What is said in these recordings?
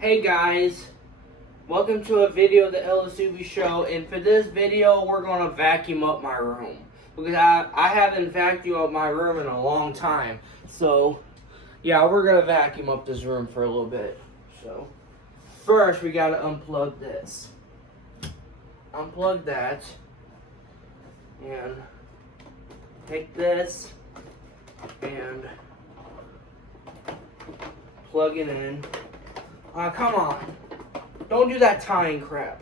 Hey guys, welcome to a video of the Illasubi Show, and for this video we're going to vacuum up my room. Because I haven't vacuumed up my room in a long time. So, yeah, we're going to vacuum up this room for a little bit. So, first we got to unplug this. Unplug that. And take this and plug it in. Come on. Don't do that tying crap.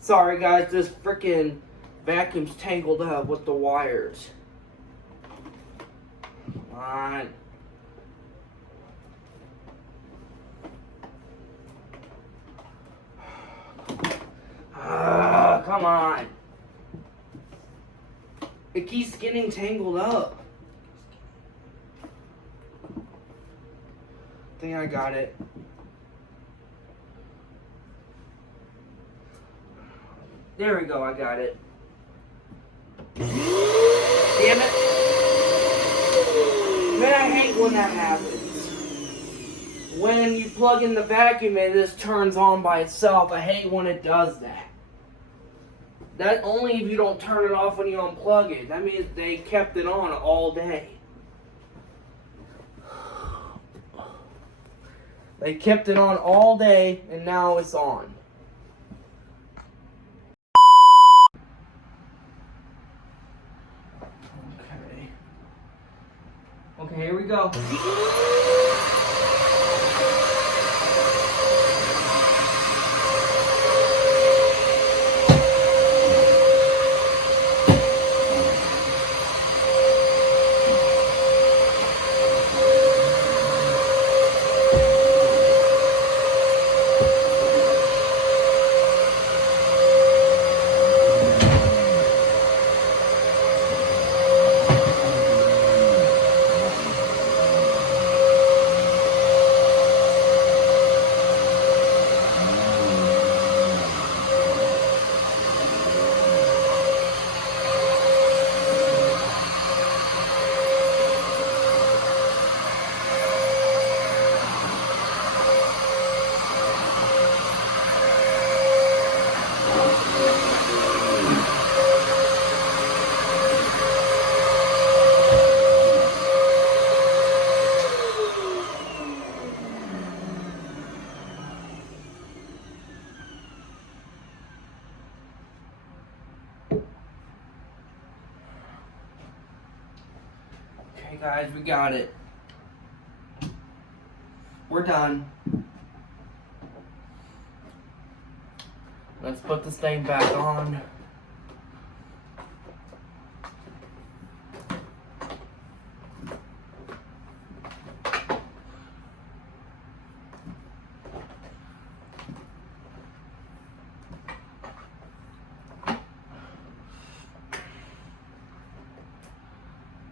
Sorry guys, this freaking vacuum's tangled up with the wires. Come on. Come on. It keeps getting tangled up. I think I got it. There we go, I got it. Damn it. Man, I hate when that happens. When you plug in the vacuum and it just turns on by itself. I hate when it does that. That only if you don't turn it off when you unplug it. That means they kept it on all day. They kept it on all day, and now it's on. Okay. Okay, here we go. Okay guys, we got it. We're done. Let's put this thing back on.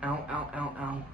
Ow, ow, ow, ow.